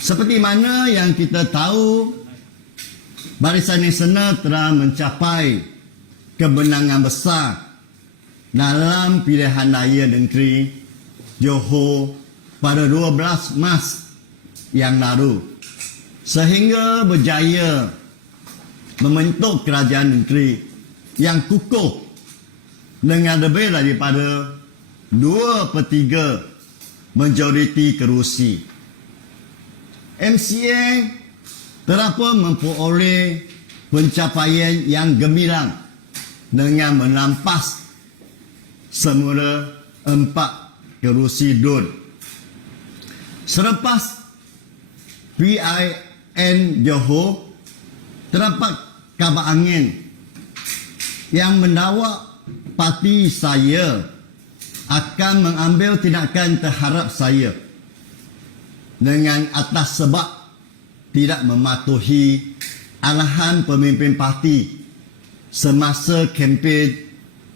Seperti mana yang kita tahu, Barisan Nasional telah mencapai kemenangan besar dalam pilihan raya negeri Johor pada 12 Mac yang lalu, sehingga berjaya membentuk kerajaan negeri yang kukuh dengan lebih daripada 2/3 majoriti kerusi. MCA telah pun memperoleh pencapaian yang gemilang dengan merampas semula 4 kerusi DUN. Selepas PIN Johor, terdapat kabar angin yang mendakwa parti saya akan mengambil tindakan terhadap saya dengan atas sebab tidak mematuhi arahan pemimpin parti semasa kempen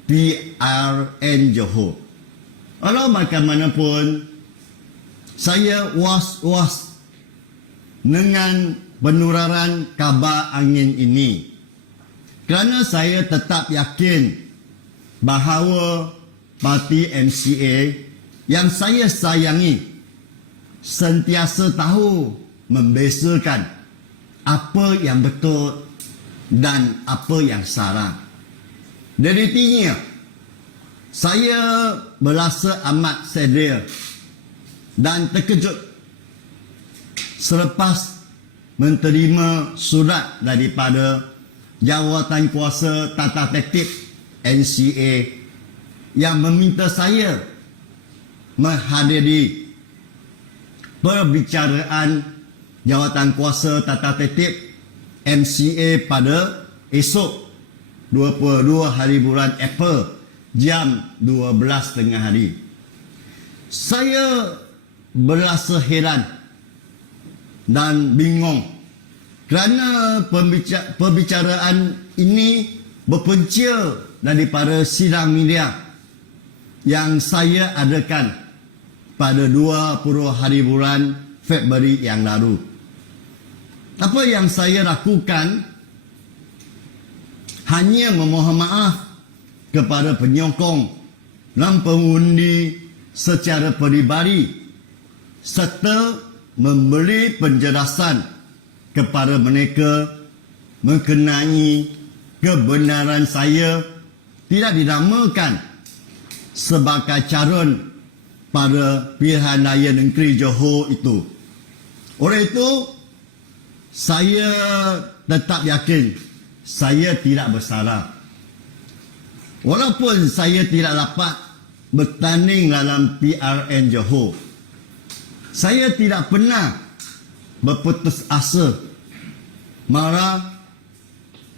PRN Johor. Walau bagaimanapun, saya was-was dengan penularan kabar angin ini kerana saya tetap yakin bahawa parti MCA yang saya sayangi sentiasa tahu membezakan apa yang betul dan apa yang salah. Deritinya, saya berasa amat sedih dan terkejut selepas menerima surat daripada Jawatan Kuasa Tata Tertib NCA yang meminta saya menghadiri perbicaraan Jawatan Kuasa Tata Tertib MCA pada esok 22 hari bulan April jam 12 tengah hari. Saya berasa heran dan bingung kerana perbicaraan ini berpunca daripada sidang media yang saya adakan pada 20 hari bulan Februari yang lalu. Apa yang saya lakukan hanya memohon maaf kepada penyokong dan pengundi secara peribadi serta memberi penjelasan kepada mereka mengenai kebenaran saya tidak dinamakan sebagai calon pada pilihan raya negeri Johor itu. Oleh itu, saya tetap yakin saya tidak bersalah. Walaupun saya tidak dapat bertanding dalam PRN Johor, saya tidak pernah berputus asa. Malah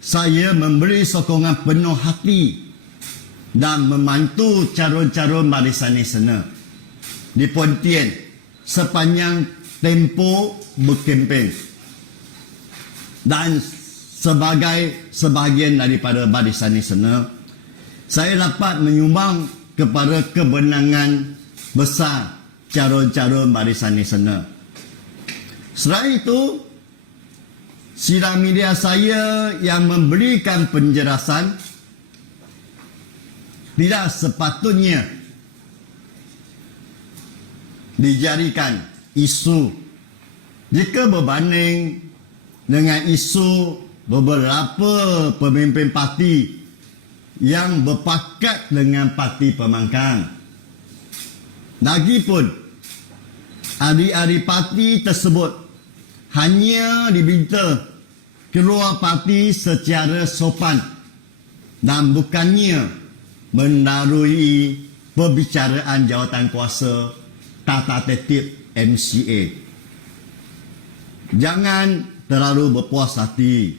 saya memberi sokongan penuh hati dan membantu calon-calon Barisan Nasional di Pontian sepanjang tempoh berkempen. Dan sebagai sebahagian daripada Barisan Nasional, saya dapat menyumbang kepada kemenangan besar calon-calon Barisan Nasional. Selain itu, sidang media saya yang memberikan penjelasan tidak sepatutnya dijadikan isu jika berbanding dengan isu beberapa pemimpin parti yang berpakat dengan parti pembangkang. Lagipun, ahli-ahli parti tersebut hanya diminta keluar parti secara sopan dan bukannya mendahului perbicaraan jawatan kuasa Tata Tertib MCA. Jangan terlalu berpuas hati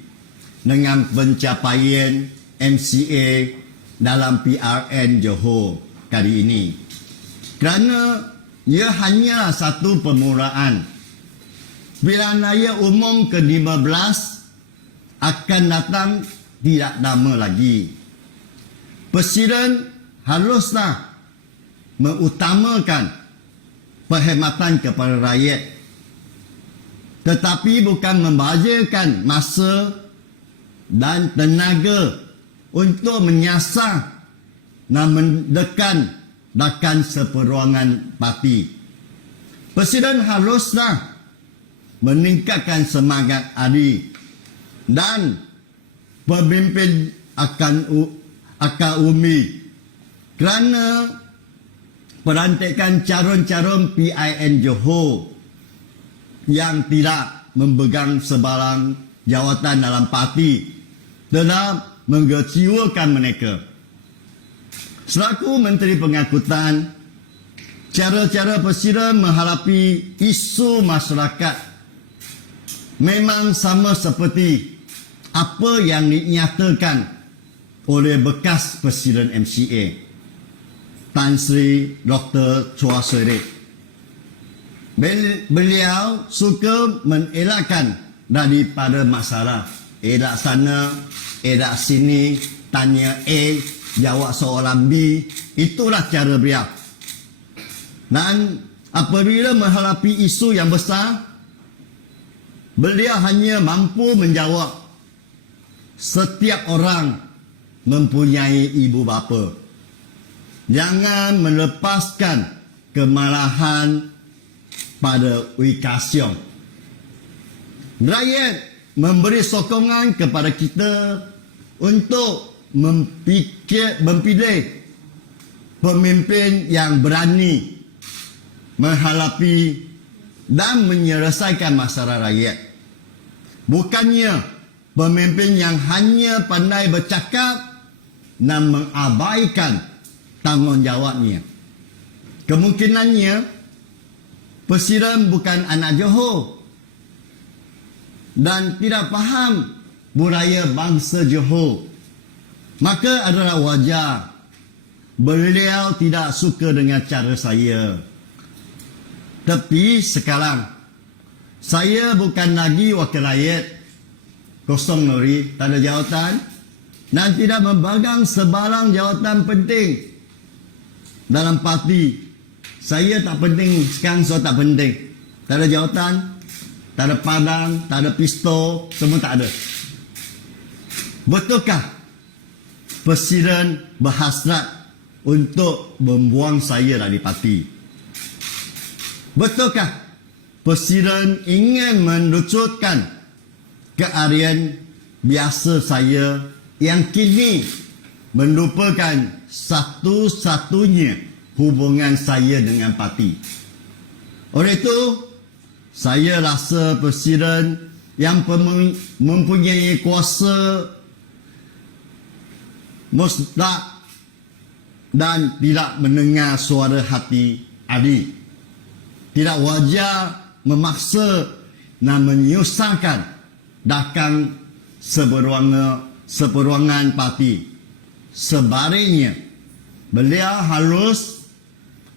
dengan pencapaian MCA dalam PRN Johor kali ini, kerana ia hanya satu permulaan. Pilihan raya umum ke-15 akan datang tidak lama lagi. Presiden haruslah mengutamakan perkhidmatan kepada rakyat tetapi bukan membahayakan masa dan tenaga untuk menyasar dan mendekan seperorangan parti. Presiden haruslah meningkatkan semangat ADI dan pemimpin akan umi kerana perantikan calon-calon PIN Johor yang tidak memegang sebarang jawatan dalam parti telah mengecewakan mereka. Selaku Menteri Pengangkutan, cara-cara Presiden menghadapi isu masyarakat memang sama seperti apa yang dinyatakan oleh bekas Presiden MCA Tan Sri Dr. Chua Soe Rek. Beliau suka mengelakkan daripada masalah. Elak sana, elak sini, tanya A, jawab soalan B. Itulah cara beliau. Dan apabila menghadapi isu yang besar, beliau hanya mampu menjawab, setiap orang mempunyai ibu bapa. Jangan melepaskan kemarahan pada Wee Ka Siong. Rakyat memberi sokongan kepada kita untuk memilih pemimpin yang berani menghadapi dan menyelesaikan masalah rakyat. Bukannya pemimpin yang hanya pandai bercakap dan mengabaikan tanggungjawabnya. Kemungkinannya Presiden bukan anak Johor dan tidak faham budaya bangsa Johor. Maka adalah wajar beliau tidak suka dengan cara saya. Tapi sekarang saya bukan lagi wakil rakyat, kosong nori, tak ada jawatan dan tidak memegang sebarang jawatan penting dalam parti. Saya tak penting sekarang, so tak penting. Tak ada jawatan, tak ada padang, tak ada pistol, semua tak ada. Betulkah Presiden berhasrat untuk membuang saya dari parti? Betulkah Presiden ingin melucutkan kearian biasa saya yang kini melupakan satu-satunya hubungan saya dengan parti? Oleh itu, saya rasa Presiden yang mempunyai kuasa mutlak dan tidak mendengar suara hati ADI, tidak wajar memaksa dan menyusahkan dagang seperorangan parti. Sebaliknya, beliau harus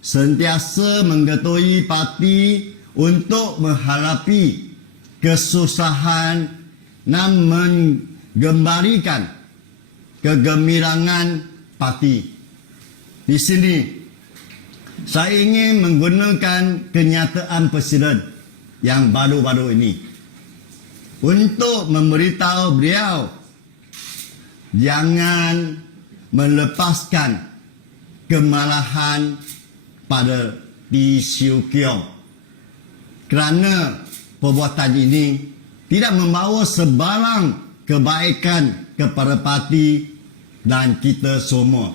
sentiasa mengetahui parti untuk menghadapi kesusahan dan menggembarikan kegembiraan parti. Di sini saya ingin menggunakan kenyataan Presiden yang baru-baru ini untuk memberitahu beliau jangan melepaskan kemarahan pada Lee Siew Keong kerana perbuatan ini tidak membawa sebarang kebaikan kepada parti dan kita semua.